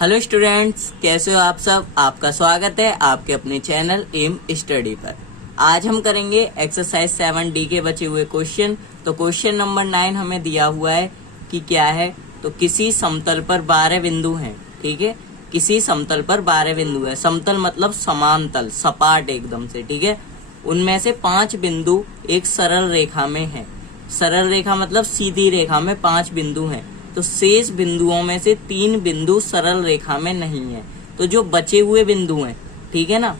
Hello students, कैसे हो आप सब। आपका स्वागत है आपके अपने चैनल एम स्टडी पर। आज हम करेंगे एक्सरसाइज 7D के बचे हुए क्वेश्चन। तो क्वेश्चन नंबर 9 हमें दिया हुआ है कि क्या है, तो किसी समतल पर 12 बिंदु हैं। ठीक है, किसी समतल पर 12 बिंदु है। समतल मतलब समान तल, सपाट एकदम से। ठीक है, उनमें से 5 बिंदु एक सरल रेखा में है। सरल रेखा मतलब सीधी रेखा में 5 बिंदु हैं। तो शेष बिंदुओं में से 3 बिंदु सरल रेखा में नहीं है। तो जो बचे हुए बिंदु हैं, ठीक है ना,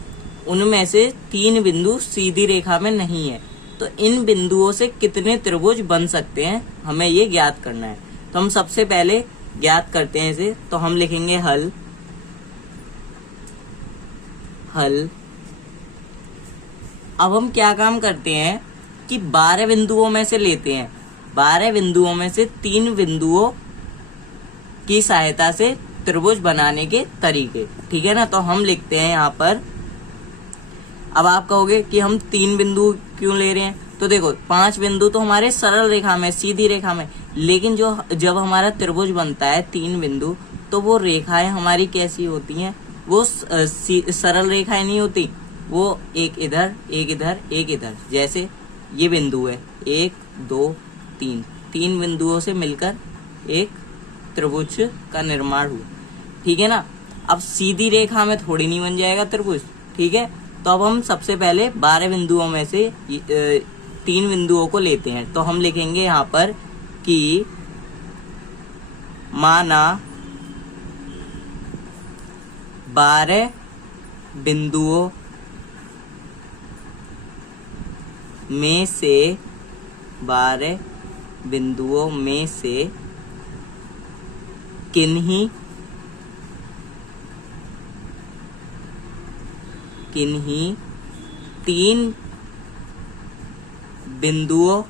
उनमें से 3 बिंदु सीधी रेखा में नहीं है। तो इन बिंदुओं से कितने त्रिभुज बन सकते हैं, हमें ये ज्ञात करना है। तो हम सबसे पहले ज्ञात करते हैं इसे। तो हम लिखेंगे हल। अब हम क्या काम करते हैं कि 12 बिंदुओं में से लेते हैं। 12 बिंदुओं में से 3 बिंदुओं की सहायता से त्रिभुज बनाने के तरीके। ठीक है ना, तो हम लिखते हैं यहाँ पर। अब आप कहोगे कि हम 3 बिंदु क्यों ले रहे हैं। तो देखो, 5 बिंदु तो हमारे सरल रेखा में, सीधी रेखा में, लेकिन जब हमारा त्रिभुज बनता है 3 बिंदु, तो वो रेखाएं हमारी कैसी होती हैं, वो सरल रेखाएं नहीं होती। वो एक इधर एक इधर एक इधर, जैसे ये बिंदु है 1 2 3, 3 बिंदुओं से मिलकर एक त्रिभुज का निर्माण हुआ। ठीक है ना, अब सीधी रेखा में थोड़ी नहीं बन जाएगा त्रिभुज। ठीक है, तो अब हम सबसे पहले 12 बिंदुओं में से 3 बिंदुओं को लेते हैं। तो हम लिखेंगे यहाँ पर कि माना 12 बिंदुओं में से 12 बिंदुओं में से किन्हीं 3 बिंदुओं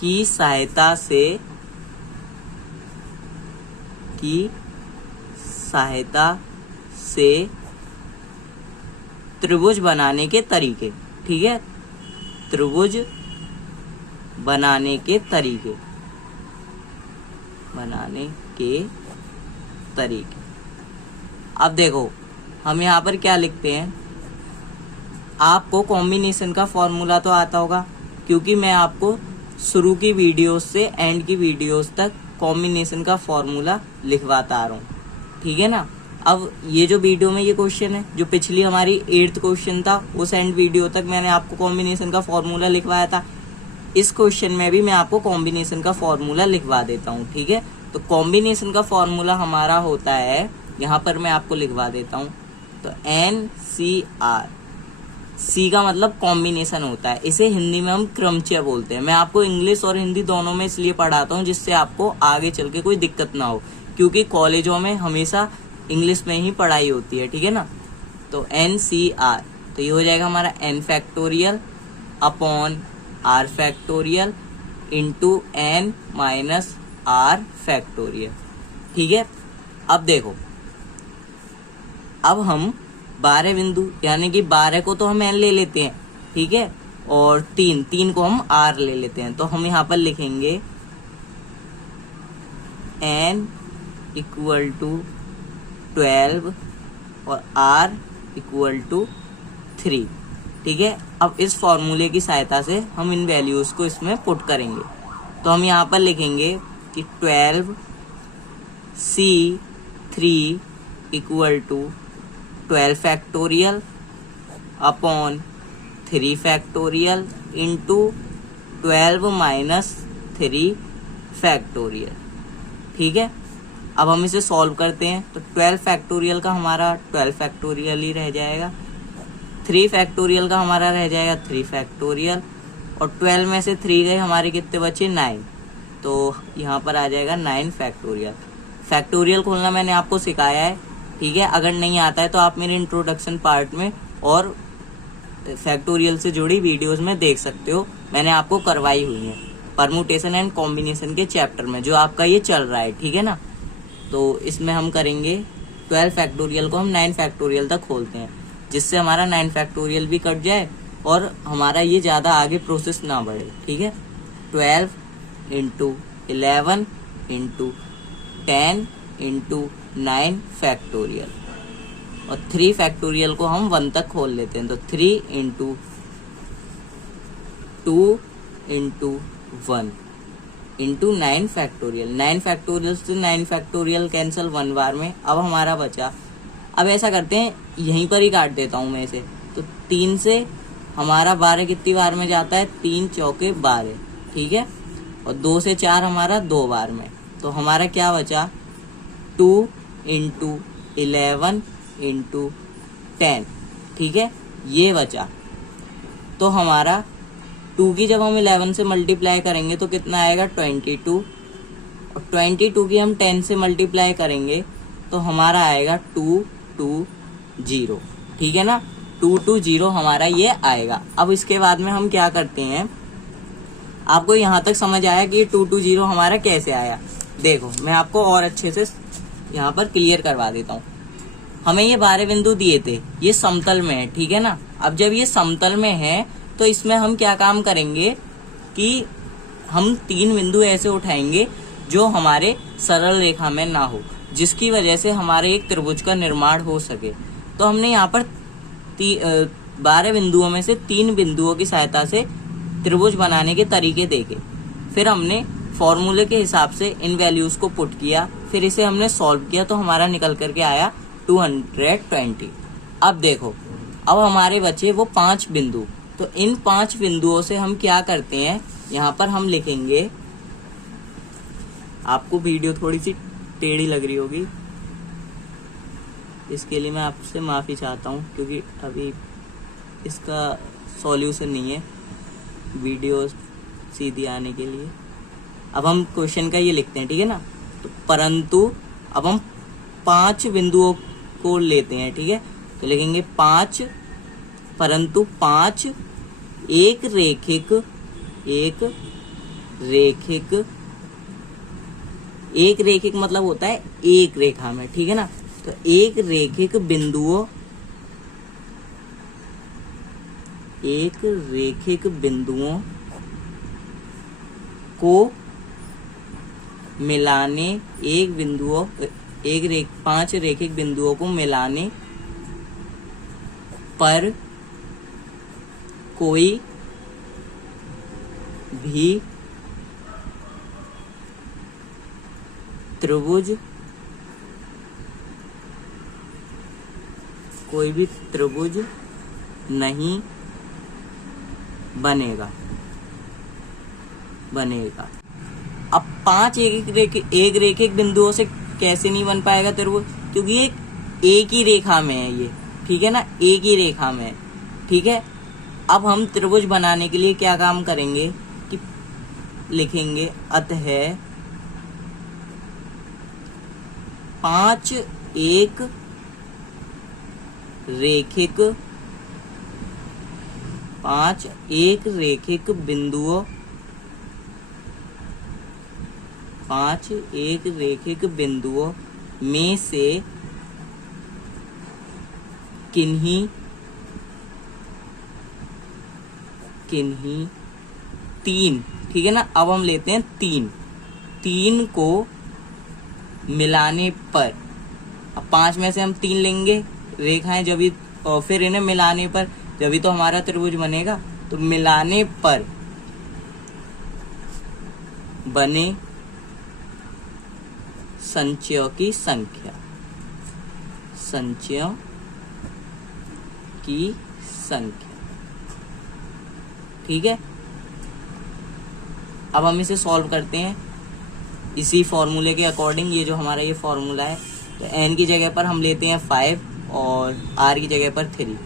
की सहायता से त्रिभुज बनाने के तरीके। ठीक है, त्रिभुज बनाने के तरीके। अब देखो, हम यहाँ पर क्या लिखते हैं। आपको कॉम्बिनेशन का फॉर्मूला तो आता होगा, क्योंकि मैं आपको शुरू की वीडियोस से एंड की वीडियोस तक कॉम्बिनेशन का फॉर्मूला लिखवाता आ रहा हूँ। ठीक है ना, अब ये जो वीडियो में ये क्वेश्चन है, जो पिछली हमारी 8th क्वेश्चन था, उस एंड वीडियो तक मैंने आपको कॉम्बिनेशन का फॉर्मूला लिखवाया था। इस क्वेश्चन में भी मैं आपको कॉम्बिनेशन का फॉर्मूला लिखवा देता हूँ। ठीक है, तो कॉम्बिनेशन का फॉर्मूला हमारा होता है, यहाँ पर मैं आपको लिखवा देता हूँ। तो NCR, C का मतलब कॉम्बिनेशन होता है। इसे हिंदी में हम क्रमचय बोलते हैं। मैं आपको इंग्लिश और हिंदी दोनों में इसलिए पढ़ाता हूँ जिससे आपको आगे चल के कोई दिक्कत ना हो, क्योंकि कॉलेजों में हमेशा इंग्लिश में ही पढ़ाई होती है। ठीक है ना, तो NCR, तो ये हो जाएगा हमारा n factorial upon r factorial into n minus r factorial. ठीक है, अब देखो, अब हम 12 बिंदु यानी कि 12 को तो हम n ले लेते हैं। ठीक है, और 3 को हम r ले लेते हैं। तो हम यहाँ पर लिखेंगे n इक्वल टू 12 और r इक्वल टू 3। ठीक है, अब इस फॉर्मूले की सहायता से हम इन वैल्यूज को इसमें पुट करेंगे। तो हम यहाँ पर लिखेंगे कि 12C3 equal to 12 factorial upon 3 factorial into 12 minus 3 factorial. ठीक है, अब हम इसे सॉल्व करते हैं। तो 12 फैक्टोरियल का हमारा 12 फैक्टोरियल ही रह जाएगा, 3 फैक्टोरियल का हमारा रह जाएगा 3 फैक्टोरियल, और 12 में से 3 गए, हमारे कितने बचे 9। तो यहाँ पर आ जाएगा 9 फैक्टोरियल। फैक्टोरियल खोलना मैंने आपको सिखाया है। ठीक है, अगर नहीं आता है तो आप मेरे इंट्रोडक्शन पार्ट में और फैक्टोरियल से जुड़ी वीडियोस में देख सकते हो, मैंने आपको करवाई हुई है परमुटेशन एंड कॉम्बिनेशन के चैप्टर में, जो आपका ये चल रहा है। ठीक है ना, तो इसमें हम करेंगे 12 फैक्टोरियल को हम 9 फैक्टोरियल तक खोलते हैं, जिससे हमारा 9 फैक्टोरियल भी कट जाए और हमारा ये ज़्यादा आगे प्रोसेस ना बढ़े। ठीक है, 12 इंटू 11 इंटू 10 इंटू 9 फैक्टोरियल, और 3 फैक्टोरियल को हम 1 तक खोल लेते हैं, तो 3 into 2 into 1 into 9 factorial. 9 factorial से 9 फैक्टोरियल कैंसिल 1 बार में। अब हमारा बचा, अब ऐसा करते हैं यहीं पर ही काट देता हूं मैं इसे, तो 3 से हमारा 12 कितनी बार में जाता है, 3 चौके 12, ठीक है, और 2 से 4 हमारा 2 बार में, तो हमारा क्या बचा 2 इंटू 11 इंटू 10, ठीक है, ये बचा। तो हमारा 2 की जब हम 11 से मल्टीप्लाई करेंगे तो कितना आएगा 22, और 22 की हम 10 से मल्टीप्लाई करेंगे तो हमारा आएगा 220, ठीक है ना, 220 हमारा ये आएगा। अब इसके बाद में हम क्या करते हैं, आपको यहाँ तक समझ आया कि 220 हमारा कैसे आया। देखो मैं आपको और अच्छे से यहाँ पर क्लियर करवा देता हूँ। हमें ये 12 बिंदु दिए थे, ये समतल में है, ठीक है ना। अब जब ये समतल में है तो इसमें हम क्या काम करेंगे कि हम 3 बिंदु ऐसे उठाएंगे जो हमारे सरल रेखा में ना हो, जिसकी वजह से हमारे एक त्रिभुज का निर्माण हो सके। तो हमने यहाँ पर 12 बिंदुओं में से 3 बिंदुओं की सहायता से त्रिभुज बनाने के तरीके देखे, फिर हमने फॉर्मूले के हिसाब से इन वैल्यूज को पुट किया, फिर इसे हमने सॉल्व किया, तो हमारा निकल करके आया 220। अब देखो, अब हमारे बचे वो 5 बिंदु, तो इन 5 बिंदुओं से हम क्या करते हैं, यहाँ पर हम लिखेंगे, आपको वीडियो थोड़ी सी टेढ़ी लग रही होगी, इसके लिए मैं आपसे माफ़ी चाहता हूँ, क्योंकि अभी इसका सॉल्यूशन नहीं है वीडियो सीधी आने के लिए। अब हम क्वेश्चन का ये लिखते हैं, ठीक है ना, तो परंतु अब हम 5 बिंदुओं को लेते हैं, ठीक है, तो लिखेंगे 5 परंतु 5 एक रेखिक मतलब होता है एक रेखा में, ठीक है ना, तो एक रेखिक बिंदुओं को मिलाने, 5 रेखिक बिंदुओं को मिलाने पर कोई भी त्रिभुज नहीं बनेगा। अब 5 एक रेखिक बिंदुओं से कैसे नहीं बन पाएगा त्रिभुज, क्योंकि एक ही रेखा में है ये, ठीक है ना, एक ही रेखा में है, ठीक है। अब हम त्रिभुज बनाने के लिए क्या काम करेंगे कि लिखेंगे अतः 5 एक रेखिक बिंदुओं में से किन्हीं 3, ठीक है ना, अब हम लेते हैं 3 को मिलाने पर, अब 5 में से हम 3 लेंगे रेखाएं, जब भी, और फिर इन्हें मिलाने पर जब भी तो हमारा त्रिभुज बनेगा। तो मिलाने पर बने संचयों की संख्या, ठीक है। अब हम इसे सॉल्व करते हैं इसी फॉर्मूले के अकॉर्डिंग। ये जो हमारा ये फॉर्मूला है, तो n की जगह पर हम लेते हैं 5 और r की जगह पर 3,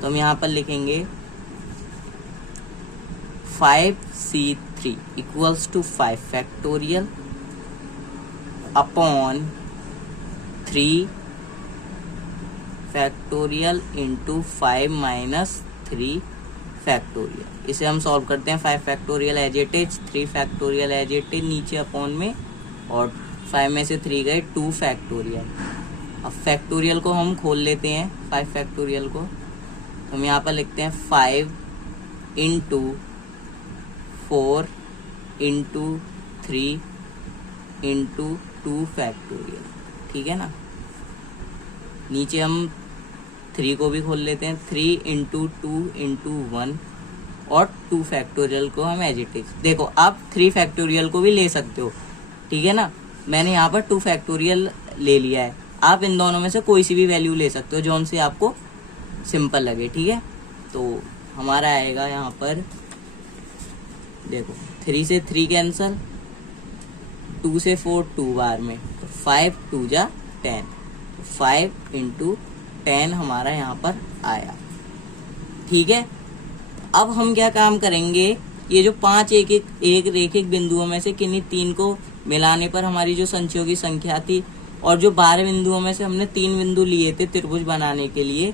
तो हम यहाँ पर लिखेंगे 5c3 equals to 5 factorial upon 3 factorial into 5 minus 3 factorial. इसे हम सॉल्व करते हैं, 5 factorial as it is, 3 factorial as it is नीचे अपॉन में, और 5 में से 3 गए 2 फैक्टोरियल। अब फैक्टोरियल को हम खोल लेते हैं, 5 फैक्टोरियल को, तो हम यहाँ पर लिखते हैं 5 इंटू 4 इंटू 3 इंटू 2 फैक्टोरियल, ठीक है ना। नीचे हम 3 को भी खोल लेते हैं, 3 इंटू 2 इंटू 1 और 2 फैक्टोरियल को हम एज इट इज, देखो आप 3 फैक्टोरियल को भी ले सकते हो, ठीक है ना। मैंने यहाँ पर 2 फैक्टोरियल ले लिया है, आप इन दोनों में से कोई सी भी वैल्यू ले सकते हो जौन सी आपको सिंपल लगे, ठीक है। तो हमारा आएगा यहाँ पर, देखो 3 से 3 कैंसल, 2 से 4 2 बार में, तो 5 2 जा 10, 5 इंटू 10 हमारा यहाँ पर आया, ठीक है। अब हम क्या काम करेंगे, ये जो 5 एक रेखिक बिंदुओं में से किन्हीं 3 को मिलाने पर हमारी जो संचियों की संख्या थी, और जो 12 बिंदुओं में से हमने 3 बिंदु लिए थे त्रिभुज बनाने के लिए,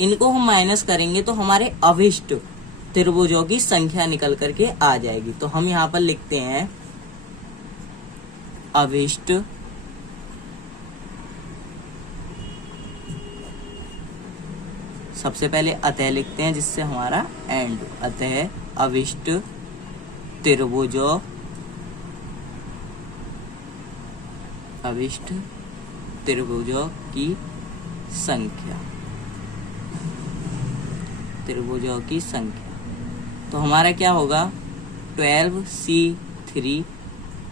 इनको हम माइनस करेंगे तो हमारे अभिष्ट त्रिभुजों की संख्या निकल करके आ जाएगी। तो हम यहाँ पर लिखते हैं अभिष्ट सबसे पहले अतः लिखते हैं जिससे हमारा एंड, अतः अभिष्ट त्रिभुजों की संख्या, त्रिभुजों की संख्या। तो हमारा क्या होगा, 12C3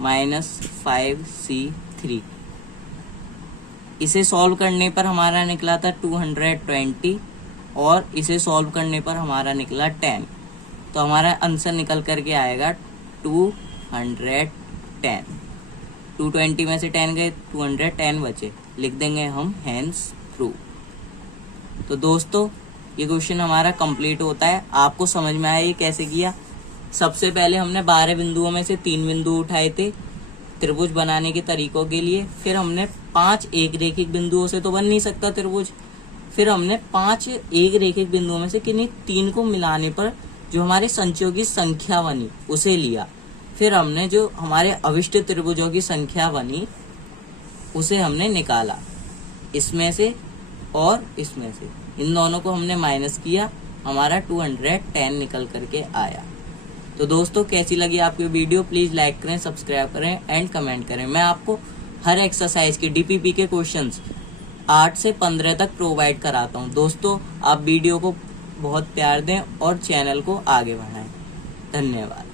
माइनस 5C3, इसे सॉल्व करने पर हमारा निकला था 220 और इसे सॉल्व करने पर हमारा निकला 10। तो हमारा आंसर निकल करके आएगा 210। 220 में से 10 गए, 210 बचे, लिख देंगे हम हैंस प्रूव। तो दोस्तों ये क्वेश्चन हमारा कंप्लीट होता है। आपको समझ में आया ये कैसे किया। सबसे पहले हमने 12 बिंदुओं में से 3 बिंदु उठाए थे त्रिभुज बनाने के तरीकों के लिए, फिर हमने 5 एक रेखिक बिंदुओं से तो बन नहीं सकता त्रिभुज, फिर हमने 5 एक रेखिक बिंदुओं में से किन्हीं 3 को मिलाने पर जो हमारे संचियों की संख्या बनी उसे लिया, फिर हमने जो हमारे अभिष्ट त्रिभुजों की संख्या बनी उसे हमने निकाला, इसमें से और इसमें से, इन दोनों को हमने माइनस किया, हमारा 210 निकल करके आया। तो दोस्तों कैसी लगी आपकी वीडियो, प्लीज लाइक करें, सब्सक्राइब करें एंड कमेंट करें। मैं आपको हर एक्सरसाइज के डीपीपी के क्वेश्चंस 8 से 15 तक प्रोवाइड कराता हूं। दोस्तों आप वीडियो को बहुत प्यार दें और चैनल को आगे बढ़ाएं। धन्यवाद।